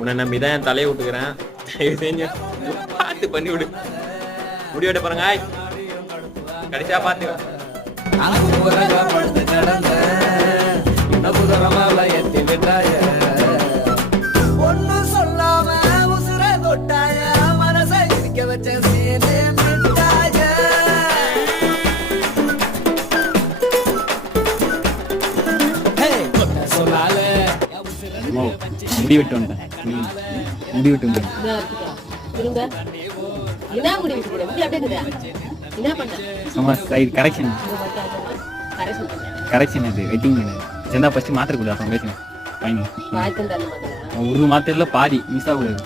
உன்னை நம்பிதான் என் தலையை விட்டுக்கிறேன். செஞ்சு பார்த்து பண்ணி விடு. முடிவெட்ட பாருங்க. கடைசியா பார்த்து ஒன்னு சொல்லாம உசுர தொட்டாய மனச இருக்க வச்ச சீனே மிட்டாய. சொல்லால முடிவிட்டு வந்தேன். கரெக்ஷன் அது வெட்டிங் சேர்ந்தா ஃபர்ஸ்ட் மாத்திரை கொடு, அப்புறம் பேசுங்க. ஒரு மாத்திரைல பாதி மிஸ் ஆகக்கூடாது.